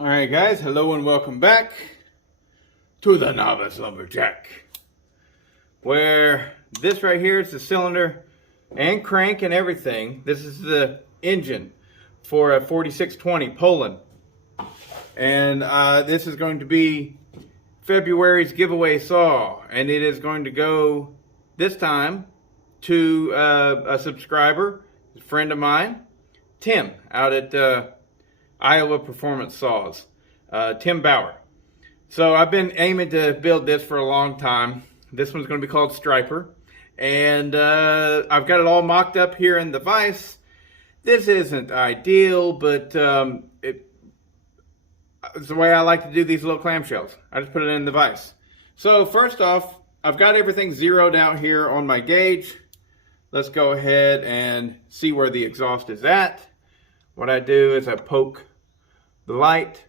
Alright guys, hello and welcome back to the Novice Lumberjack, where this right here is the cylinder and crank and everything. This is the engine for a 4620 Poulan, and this is going to be February's giveaway saw, and it is going to go this time to a subscriber, a friend of mine, Tim, out at Iowa Performance Saws, Tim Bauer. So I've been aiming to build this for a long time. This one's going to be called Striper, and I've got it all mocked up here in the vise. This isn't ideal, but it's the way I like to do these little clamshells. I just put it in the vise. So first off, I've got everything zeroed out here on my gauge. Let's go ahead and see where the exhaust is at. What I do is I poke the light.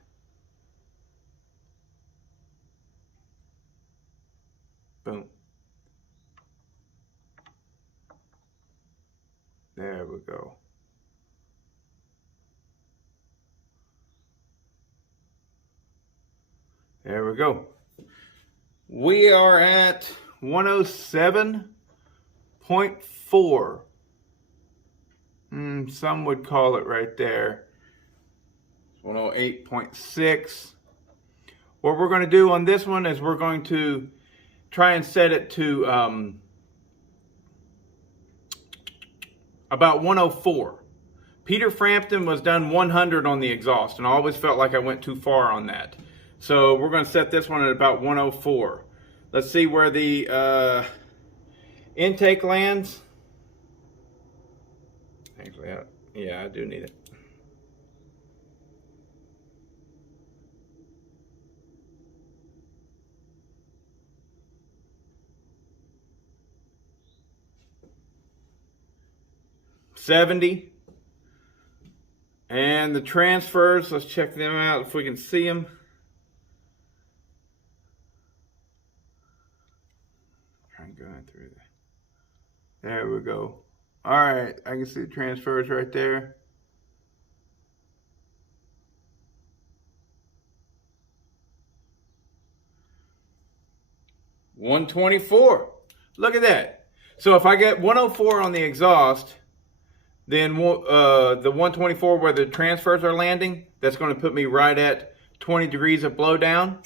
Boom. There we go. There we go. We are at 107.4. Some would call it right there. 108.6. What we're going to do on this one is we're going to try and set it to about 104. Peter Frampton was done 100 on the exhaust, and I always felt like I went too far on that. So we're going to set this one at about 104. Let's see where the intake lands. Actually, yeah, I do need it. $70. And the transfers, let's check them out if we can see them. Try and go in through there. There we go. All right, I can see the transfers right there. $124. Look at that. So if I get 104 on the exhaust, then the 124 where the transfers are landing, that's going to put me right at 20 degrees of blowdown.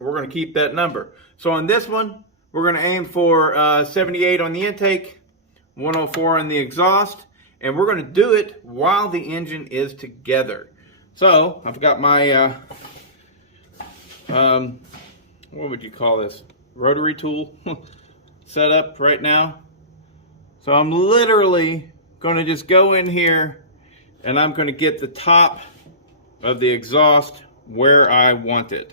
We're going to keep that number. So on this one, we're going to aim for 78 on the intake, 104 on the exhaust, and we're going to do it while the engine is together. So I've got my, what would you call this? Rotary tool set up right now. So I'm literally going to just go in here and I'm going to get the top of the exhaust where I want it.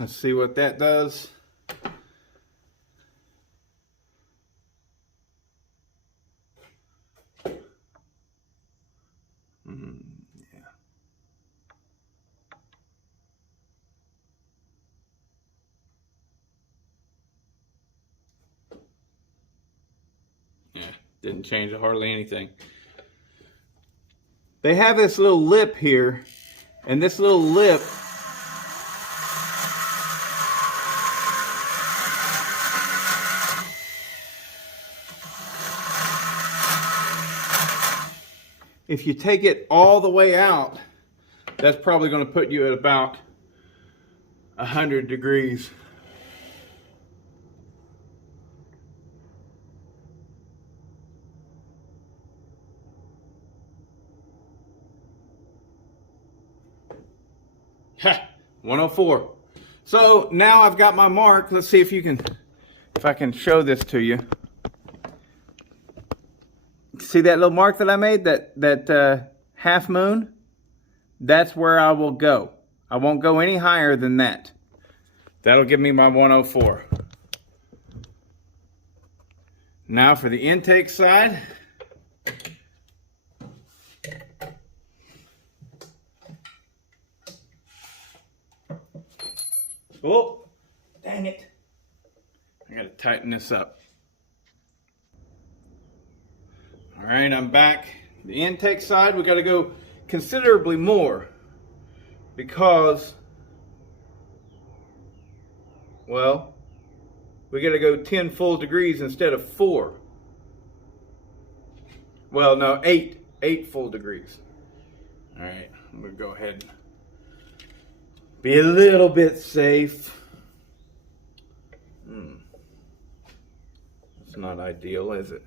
Let's see what that does. Yeah. Yeah, didn't change hardly anything. They have this little lip here, and this little lip if you take it all the way out, that's probably going to put you at about 100 degrees. Ha! 104. So now I've got my mark. Let's see if I can show this to you. See that little mark that I made, that half moon? That's where I will go. I won't go any higher than that. That'll give me my 104. Now for the intake side. Oh, dang it. I gotta tighten this up. All right, I'm back. The intake side, we gotta go considerably more because, well, we gotta go 10 full degrees instead of 4. Well, no, 8 full degrees. All right, I'm gonna go ahead and be a little bit safe. It's not ideal, is it?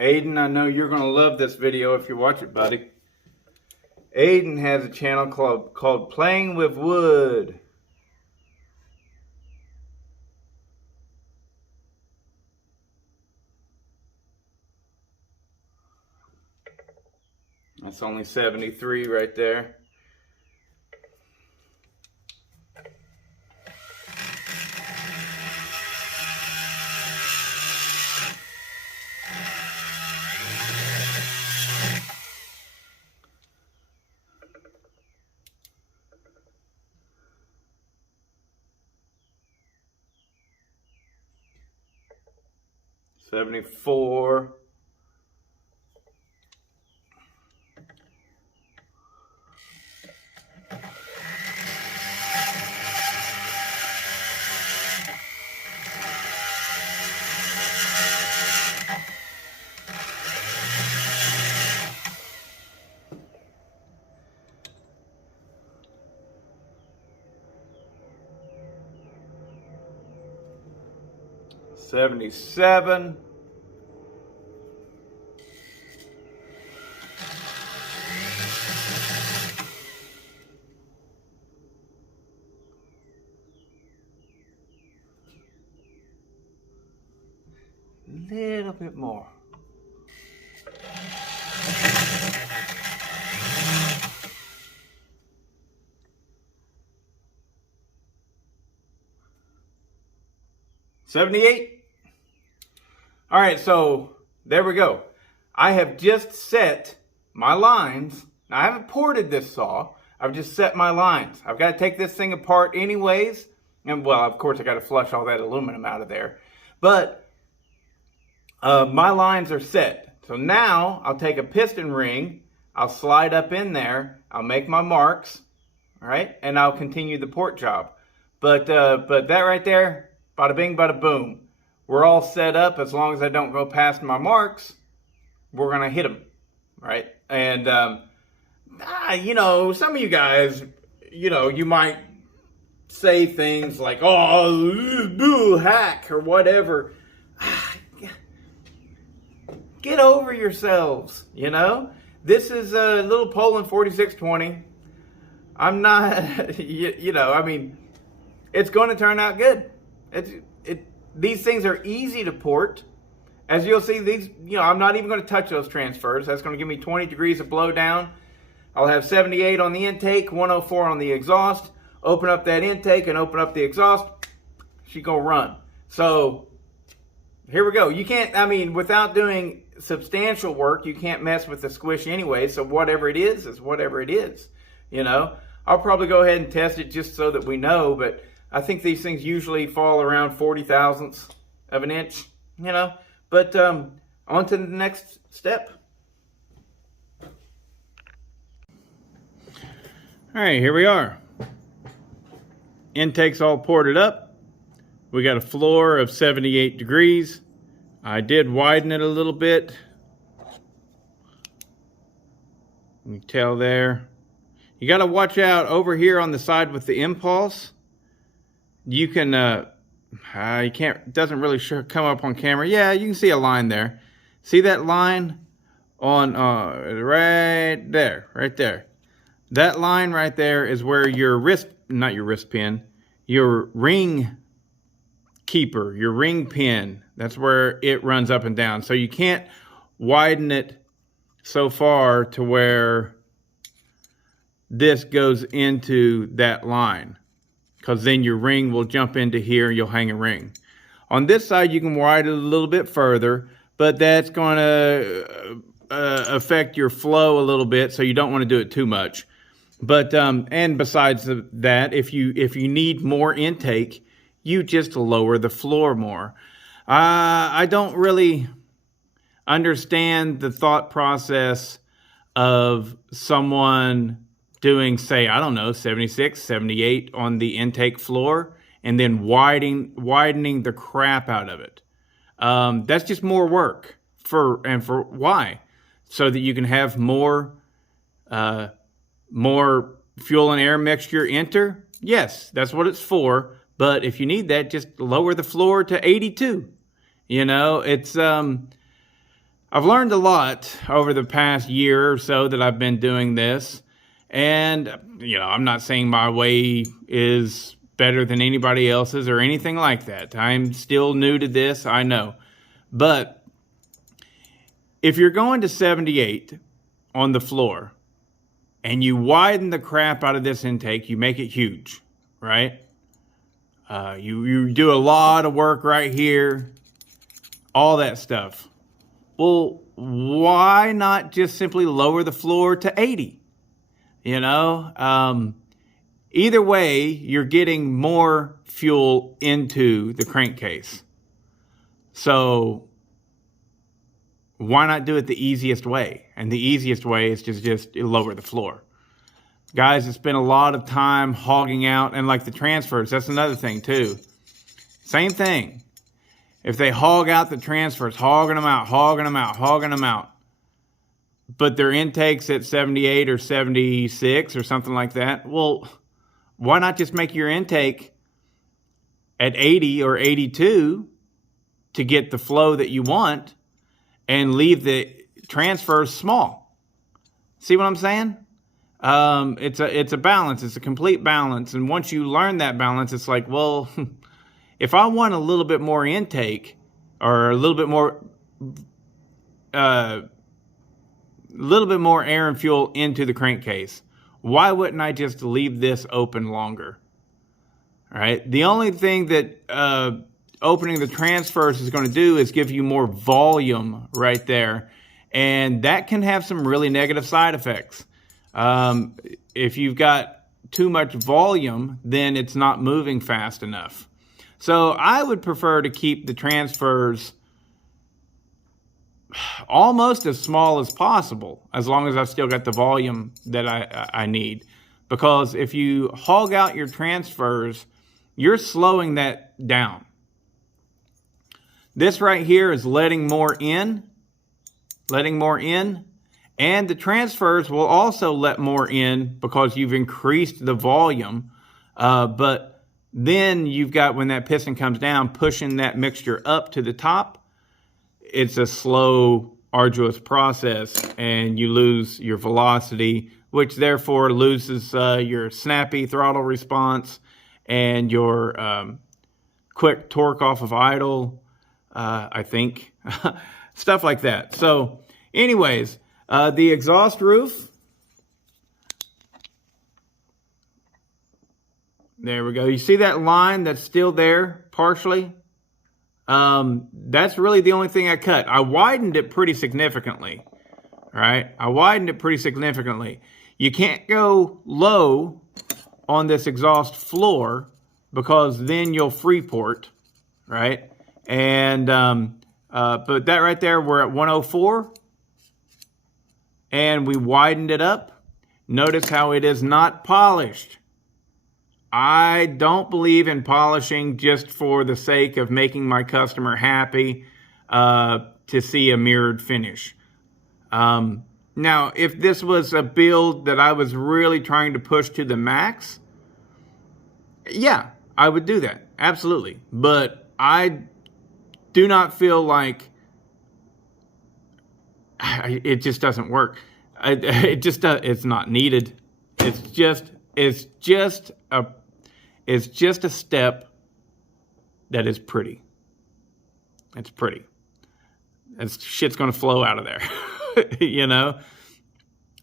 Aiden, I know you're going to love this video if you watch it, buddy. Aiden has a channel called Playing with Wood. That's only 73 right there. $74. $77. Little bit more. $78. All right, so there we go. I have just set my lines. Now, I haven't ported this saw. I've just set my lines. I've got to take this thing apart anyways. And, well, of course, I got to flush all that aluminum out of there. But my lines are set. So now I'll take a piston ring. I'll slide up in there. I'll make my marks. All right, and I'll continue the port job. But that right there, bada bing, bada boom. We're all set up. As long as I don't go past my marks, we're going to hit them, right? And, you know, some of you guys, you know, you might say things like, oh, boo, hack, or whatever. Get over yourselves, you know? This is a little Poulan 4620. I'm not, you know, I mean, it's going to turn out good. These things are easy to port. As you'll see, these, you know, I'm not even going to touch those transfers. That's going to give me 20 degrees of blow down. I'll have 78 on the intake, 104 on the exhaust. Open up that intake and open up the exhaust. She's going to run. So, here we go. You can't, I mean, without doing substantial work, you can't mess with the squish anyway. So, whatever it is whatever it is. You know, I'll probably go ahead and test it just so that we know, but I think these things usually fall around 40 thousandths of an inch, you know. But on to the next step. All right, here we are. Intake's all ported up. We got a floor of 78 degrees. I did widen it a little bit. You can tell there. You got to watch out over here on the side with the impulse. you can, you can't, doesn't really come up on camera. Yeah, you can see a line there. See that line on, right there. That line right there is where your not your wrist pin, your ring keeper, your ring pin, that's where it runs up and down. So you can't widen it so far to where this goes into that line, because then your ring will jump into here and you'll hang a ring. On this side, you can widen it a little bit further, but that's going to affect your flow a little bit, so you don't want to do it too much. But and besides that, if you need more intake, you just lower the floor more. I don't really understand the thought process of someone doing, say, I don't know, 76, 78 on the intake floor, and then widening the crap out of it. That's just more work. For why? So that you can have more fuel and air mixture enter? Yes, that's what it's for. But if you need that, just lower the floor to 82. You know, it's I've learned a lot over the past year or so that I've been doing this. And, you know, I'm not saying my way is better than anybody else's or anything like that. I'm still new to this, I know. But if you're going to 78 on the floor and you widen the crap out of this intake, you make it huge, right? You do a lot of work right here, all that stuff. Well, why not just simply lower the floor to 80? You know, either way, you're getting more fuel into the crankcase. So why not do it the easiest way? And the easiest way is just lower the floor. Guys that spend a lot of time hogging out, and like the transfers, that's another thing too. Same thing. If they hog out the transfers, hogging them out, but their intake's at 78 or 76 or something like that, well, why not just make your intake at 80 or 82 to get the flow that you want and leave the transfers small? See what I'm saying? It's a balance. It's a complete balance. And once you learn that balance, it's like, well, if I want a little bit more intake or a little bit more air and fuel into the crankcase, why wouldn't I just leave this open longer? All right. The only thing that opening the transfers is going to do is give you more volume right there. And that can have some really negative side effects. If you've got too much volume, then it's not moving fast enough. So I would prefer to keep the transfers almost as small as possible, as long as I've still got the volume that I need. Because if you hog out your transfers, you're slowing that down. This right here is letting more in, and the transfers will also let more in because you've increased the volume. But then you've got, when that piston comes down, pushing that mixture up to the top. It's a slow, arduous process, and you lose your velocity, which therefore loses your snappy throttle response and your quick torque off of idle, I think. Stuff like that. So anyways, the exhaust roof, there we go. You see that line that's still there partially? That's really the only thing I cut. I widened it pretty significantly, right? I widened it pretty significantly. You can't go low on this exhaust floor because then you'll freeport, right? And but that right there, we're at 104. And we widened it up. Notice how it is not polished. I don't believe in polishing just for the sake of making my customer happy to see a mirrored finish. Now, if this was a build that I was really trying to push to the max, yeah, I would do that. Absolutely. But I do not feel like it just doesn't work. It's not needed. It's just a step that is pretty. It's pretty. That shit's going to flow out of there, you know?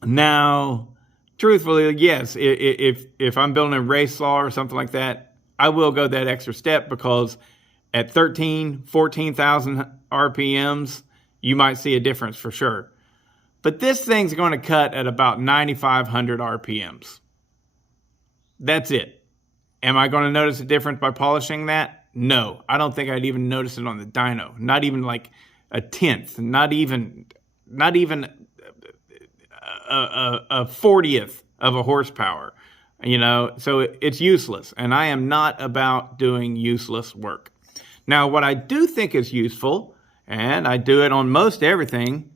Now, truthfully, yes, if I'm building a race law or something like that, I will go that extra step, because at 14,000 RPMs, you might see a difference for sure. But this thing's going to cut at about 9,500 RPMs. That's it. Am I going to notice a difference by polishing that? No. I don't think I'd even notice it on the dyno. Not even like a tenth. Not even a 40th of a horsepower. You know, so it's useless. And I am not about doing useless work. Now, what I do think is useful, and I do it on most everything,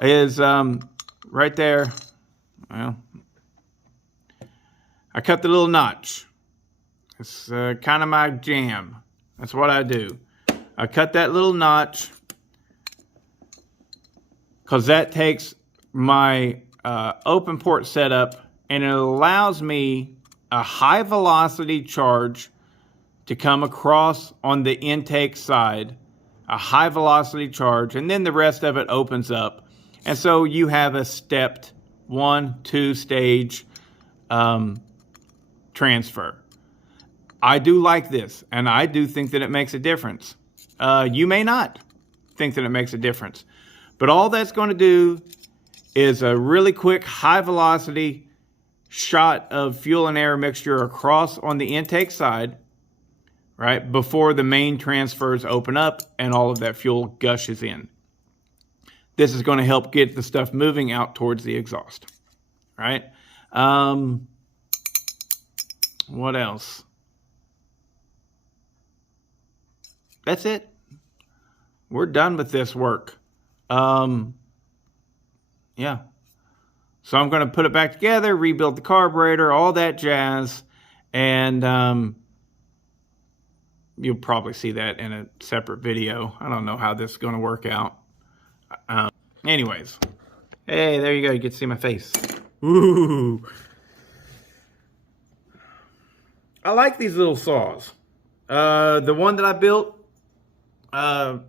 is right there. Well, I cut the little notch. It's kind of my jam. That's what I do. I cut that little notch because that takes my open port setup, and it allows me a high velocity charge to come across on the intake side, a high velocity charge, and then the rest of it opens up. And so you have a stepped 1-2 stage transfer. I do like this, and I do think that it makes a difference. You may not think that it makes a difference, but all that's going to do is a really quick high velocity shot of fuel and air mixture across on the intake side, right, before the main transfers open up and all of that fuel gushes in. This is going to help get the stuff moving out towards the exhaust, right? What else? That's it. We're done with this work. Yeah. So I'm going to put it back together, rebuild the carburetor, all that jazz, and you'll probably see that in a separate video. I don't know how this is going to work out. Anyways. Hey, there you go. You get to see my face. Ooh. I like these little saws. The one that I built on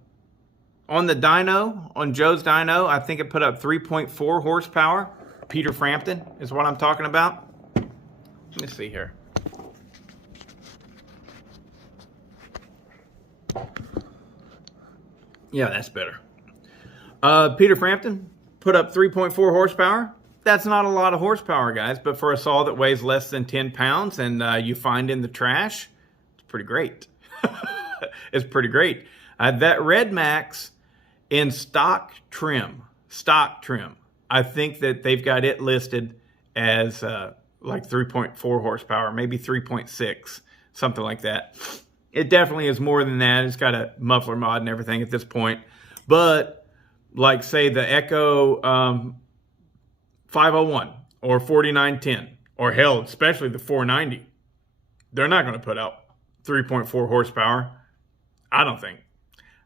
the dyno, on Joe's dyno, I think it put up 3.4 horsepower. Peter Frampton is what I'm talking about. Let me see here. Yeah, that's better. Peter Frampton put up 3.4 horsepower. That's not a lot of horsepower, guys, but for a saw that weighs less than 10 pounds and you find in the trash, it's pretty great. It's pretty great. That Red Max in stock trim, I think that they've got it listed as like 3.4 horsepower, maybe 3.6, something like that. It definitely is more than that. It's got a muffler mod and everything at this point. But like, say, the Echo 501 or 4910, or hell, especially the 490, they're not going to put out 3.4 horsepower. I don't think.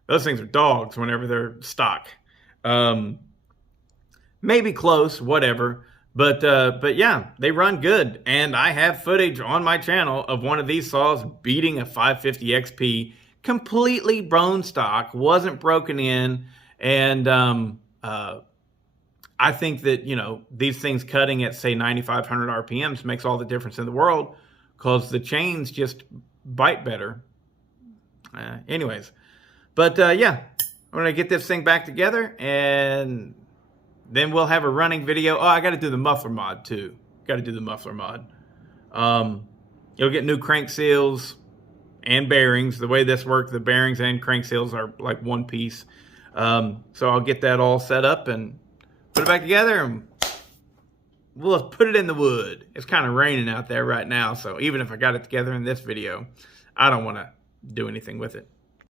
Those things are dogs whenever they're stock. Maybe close, whatever. But yeah, they run good. And I have footage on my channel of one of these saws beating a 550 XP, completely bone stock, wasn't broken in. And I think that, you know, these things cutting at, say, 9,500 RPMs makes all the difference in the world, because the chains just bite better. Anyways, but yeah, I'm going to get this thing back together, and then we'll have a running video. Oh, I got to do the muffler mod too. Got to do the muffler mod. You'll get new crank seals and bearings. The way this works, the bearings and crank seals are like one piece. So I'll get that all set up and put it back together, and we'll put it in the wood. It's kind of raining out there right now, so even if I got it together in this video, I don't want to do anything with it.